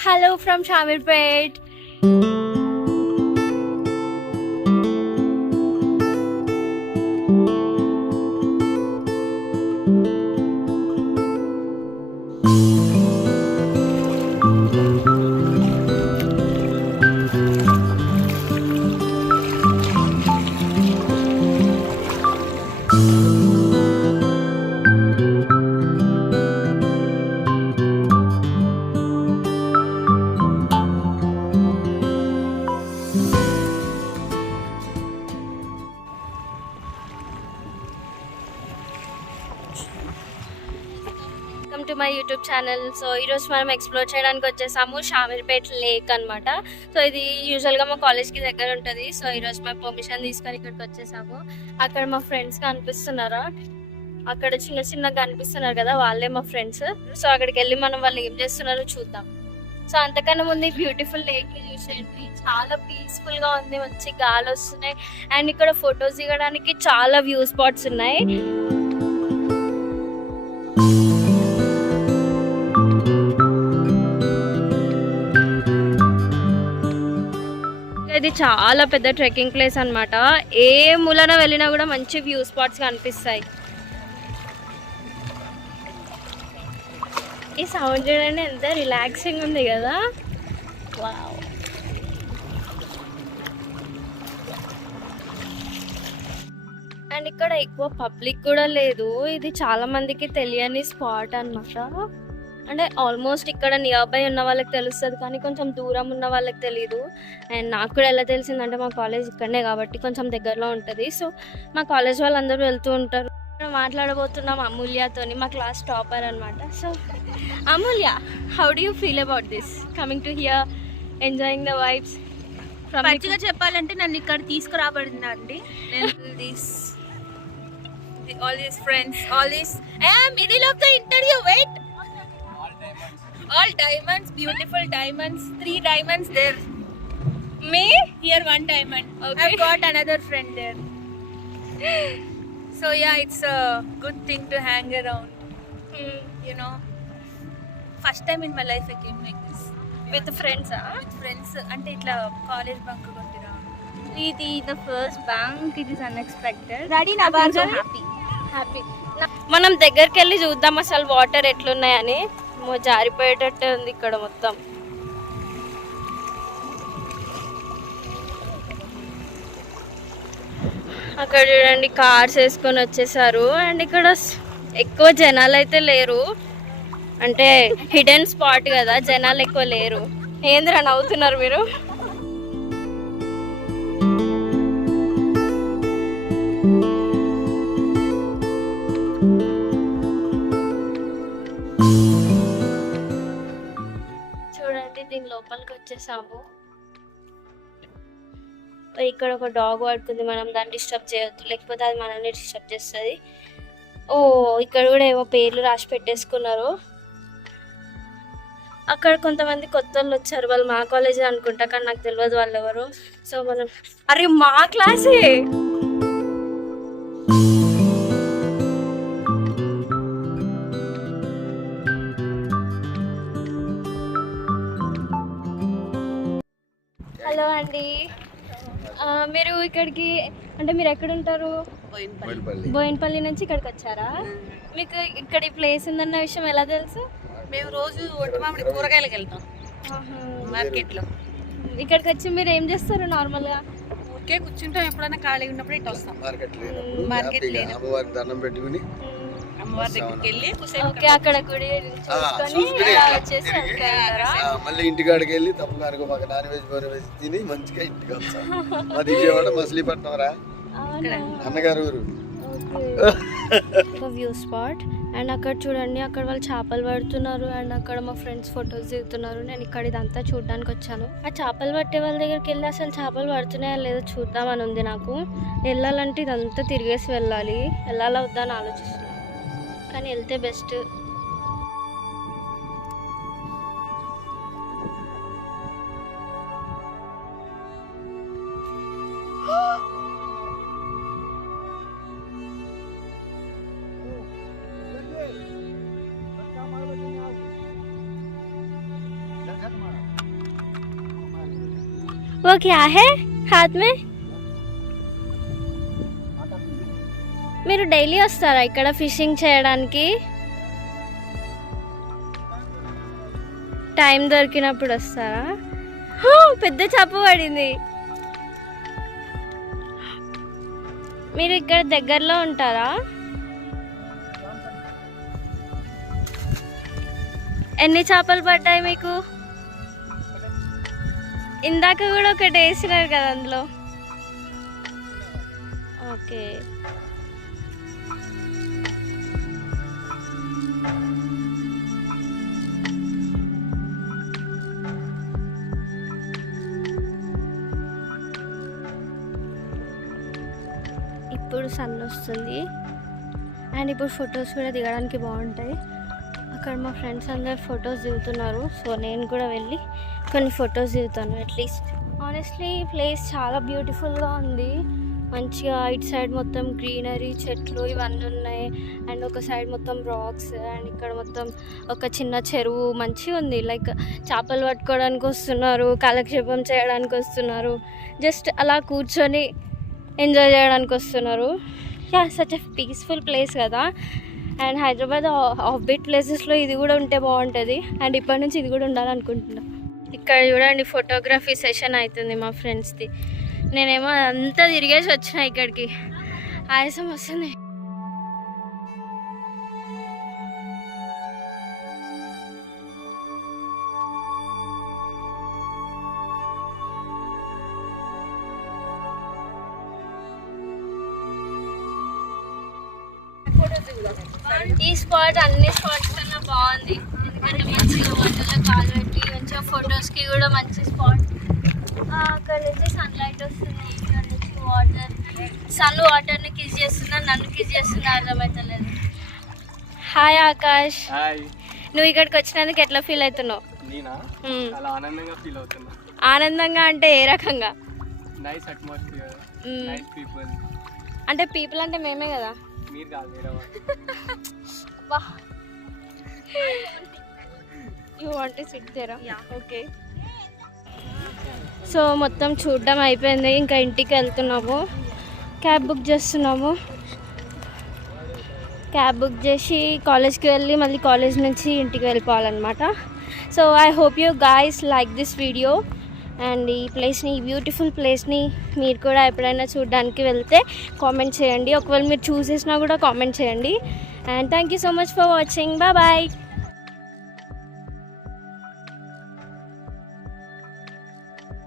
hello from Shamirpet. Welcome to my YouTube channel. So ఈరోజు మనం explore చేయడానికి వచ్చేసాము షామీర్పేట్ లేక్ అనమాట. సో ఇది యూజువల్గా మా కాలేజ్కి దగ్గర ఉంటుంది. సో ఈరోజు మేము పర్మిషన్ తీసుకొని ఇక్కడికి వచ్చేసాము. అక్కడ మా ఫ్రెండ్స్ కనిపిస్తున్నారా, అక్కడ చిన్న చిన్నగా కనిపిస్తున్నారు కదా, వాళ్ళే మా ఫ్రెండ్స్. సో అక్కడికి వెళ్ళి మనం వాళ్ళు ఏం చేస్తున్నారో చూద్దాం. సో అంతకన్నా ముందు బ్యూటిఫుల్ లేక్ ని చూసేయండి, చాలా పీస్ఫుల్ గా ఉంది, మంచి గాలి వస్తున్నాయి. అండ్ ఇక్కడ ఫొటోస్ దిగడానికి చాలా వ్యూ స్పాట్స్ ఉన్నాయి. ఇది చాలా పెద్ద ట్రెక్కింగ్ ప్లేస్ అన్నమాట. ఏ మూలన వెళ్ళినా కూడా మంచి వ్యూ స్పాట్స్ కనిపిస్తాయి. ఈ సౌండ్ చూడండి, ఎంత రిలాక్సింగ్ ఉంది కదా. వావ్. అండ్ ఇక్కడ ఎక్కువ పబ్లిక్ కూడా లేదు. ఇది చాలా మందికి తెలియని స్పాట్ అన్నమాట. అంటే ఆల్మోస్ట్ ఇక్కడ నియర్ బై ఉన్న వాళ్ళకి తెలుస్తుంది, కానీ కొంచెం దూరం ఉన్న వాళ్ళకి తెలియదు. అండ్ నాకు కూడా ఎలా తెలిసిందంటే మా కాలేజ్ ఇక్కడనే కాబట్టి కొంచెం దగ్గరలో ఉంటుంది. సో మా కాలేజ్ వాళ్ళందరూ వెళ్తూ ఉంటారు. మాట్లాడబోతున్నాం అమూల్యతోని, మా క్లాస్ టాపర్ అనమాట. So Amulya, how do you feel about this coming to hear, enjoying the vibes? మంచిగా చెప్పాలంటే నన్ను ఇక్కడ తీసుకురాబడింది అండి. All these friends, all these middle of the interview, wait, all diamonds, beautiful diamonds, 3 diamonds there. Me? Here 1 diamond. Okay. I've got another friend there. So yeah, it's a good thing to hang around. You know, first time in my life I came like this. With friends? With friends. అంటే ఇట్లా college bunk కొట్టిరా. ఇది the first bank, it is unexpected. Ready na I'm so happy. మనం దగ్గరికి వెళ్ళి చూద్దాం అసలు water ఎట్లున్నాయని. జారిపోయేటట్టే ఉంది ఇక్కడ మొత్తం. అక్కడ చూడండి, కార్స్ వేసుకొని వచ్చేసారు. అండ్ ఇక్కడ ఎక్కువ జనాలు అయితే లేరు, అంటే హిడెన్ స్పాట్ కదా, జనాలు ఎక్కువ లేరు. ఏందిరా నవ్వుతున్నారు మీరు? చూడండి, దీని లోపలికి వచ్చేసాము. ఇక్కడ ఒక డాగ్ పడుతుంది, మనం దాన్ని డిస్టర్బ్ చేయొద్దు, లేకపోతే అది మనల్ని డిస్టర్బ్ చేస్తుంది. ఓ, ఇక్కడ కూడా ఏమో పేర్లు రాసి పెట్టేసుకున్నారు. అక్కడ కొంతమంది కొత్త వాళ్ళు వచ్చారు, వాళ్ళు మా కాలేజీ అనుకుంటా, కానీ నాకు తెలియదు వాళ్ళు ఎవరు. సో మనం, అరే మా క్లాసే. హలో అండి, మీరు ఇక్కడికి అంటే మీరు ఎక్కడ ఉంటారు? బోయినపల్లి నుంచి ఇక్కడికి వచ్చారా? మీకు ఇక్కడ ఈ ప్లేస్ ఉందన్న విషయం ఎలా తెలుసు? మేము రోజు ఒంటిమామిడి కూరగాయలకు వెళ్తాం మార్కెట్లో. ఇక్కడికి వచ్చి మీరు ఏం చేస్తారు నార్మల్గా? ఊరికే కూర్చుంటాం, ఎప్పుడైనా ఖాళీగా ఉన్నప్పుడు ఇటు వస్తాం. మార్కెట్ లేదు, అమ్మవారి దగ్గరికి వెళ్ళి ఓకే, అక్కడ గుడి చూసుకొని వచ్చేసి వెళ్తారా? మళ్ళీ ఇంటికాడికి వెళ్ళి తప్పగారికి ఒక నాన్ వెజ్ తిని మంచిగా ఇంటికి వస్తాం. మాది విజయవాడ మచిలీపట్నం రా, అన్నగారు ఊరు. View spot. అండ్ అక్కడ చూడండి, అక్కడ వాళ్ళు చేపలు పడుతున్నారు. అండ్ అక్కడ మా ఫ్రెండ్స్ ఫొటోస్ దిగుతున్నారు. నేను ఇక్కడ ఇదంతా చూడడానికి వచ్చాను. ఆ చేపలు పట్టే వాళ్ళ దగ్గరికి వెళ్ళి అసలు చేపలు పడుతున్నాయా లేదో చూద్దామని ఉంది నాకు. వెళ్ళాలంటే ఇదంతా తిరిగేసి వెళ్ళాలి, వెళ్ళాలా వద్దా అని ఆలోచిస్తున్నాను, కానీ వెళ్తే బెస్ట్. वो क्या है हाथ में? మీరు డైలీ వస్తారా ఇక్కడ ఫిషింగ్ చేయడానికి? టైం దొరికినప్పుడు వస్తారా? పెద్ద చేప పడింది. మీరు ఇక్కడ దగ్గరలో ఉంటారా? ఎన్ని చేపలు పడ్డాయి మీకు? ఇందాక కూడా ఒకటి వేసినారు కదా అందులో. ఓకే. ఇప్పుడు సన్ వస్తుంది అండ్ ఇప్పుడు ఫొటోస్ కూడా దిగడానికి బాగుంటాయి. అక్కడ మా ఫ్రెండ్స్ అందరు ఫొటోస్ దిగుతున్నారు. సో నేను కూడా వెళ్ళి కొన్ని ఫొటోస్ దిగుతాను అట్లీస్ట్. ఆనెస్ట్లీ ప్లేస్ చాలా బ్యూటిఫుల్గా ఉంది. మంచిగా ఇటు సైడ్ మొత్తం గ్రీనరీ, చెట్లు ఇవన్నీ ఉన్నాయి. అండ్ ఒక సైడ్ మొత్తం రాక్స్ అండ్ ఇక్కడ మొత్తం ఒక చిన్న చెరువు మంచిగా ఉంది. లైక్ చేపలు పట్టుకోవడానికి వస్తున్నారు, కాలక్షేపం చేయడానికి వస్తున్నారు, జస్ట్ అలా కూర్చొని ఎంజాయ్ చేయడానికి వస్తున్నారు. Yeah, such a peaceful place కదా. అండ్ హైదరాబాద్ ఆఫ్ బీట్ ప్లేసెస్లో ఇది కూడా ఉంటే బాగుంటుంది. అండ్ ఇప్పటి నుంచి ఇది కూడా ఉండాలనుకుంటున్నాను. ఇక్కడ చూడండి ఫోటోగ్రఫీ సెషన్ అవుతుంది మా ఫ్రెండ్స్ది. నేనేమో అంతా తిరిగేసి వచ్చిన ఇక్కడికి. ఆయాసం వస్తుంది. ఈ స్పాట్ అన్ని స్పాట్స్ కన్నా బాగుంది. ఎందుకంటే మంచిగా వాటర్లో కాలు పెట్టి మంచిగా ఫొటోస్కి కూడా మంచి స్పాట్. అక్కడ నుంచి సన్లైట్ వస్తుంది, ఇక్కడ నుంచి వాటర్, సన్ వాటర్ని కిస్ చేస్తున్నా, నన్ను కిస్ చేస్తున్నా అర్థమవుతలేదు. హాయ్ ఆకాష్. నువ్వు ఇక్కడికి వచ్చినందుకు ఎట్లా ఫీల్ అవుతున్నావు? ఆనందంగా ఫీల్ అవుతున్నా. ఆనందంగా అంటే ఏ రకంగా? Nice atmosphere, nice people. అంటే పీపుల్ అంటే మేమే కదా. మీరు కాదు, వేరే వాళ్ళు. You want to sit there? Okay. So మొత్తం చూడడం అయిపోయింది. ఇంకా ఇంటికి వెళ్తున్నాము. క్యాబ్ బుక్ చేస్తున్నాము. క్యాబ్ బుక్ చేసి కాలేజ్కి వెళ్ళి మళ్ళీ కాలేజ్ నుంచి ఇంటికి వెళ్ళిపోవాలన్నమాట. So I hope you guys like this video. And ఈ ప్లేస్ని, ఈ బ్యూటిఫుల్ ప్లేస్ని మీరు కూడా ఎప్పుడైనా చూడడానికి వెళ్తే కామెంట్ చేయండి. ఒకవేళ మీరు చూసేసినా కూడా కామెంట్ చేయండి. And thank you so much for watching. Bye bye.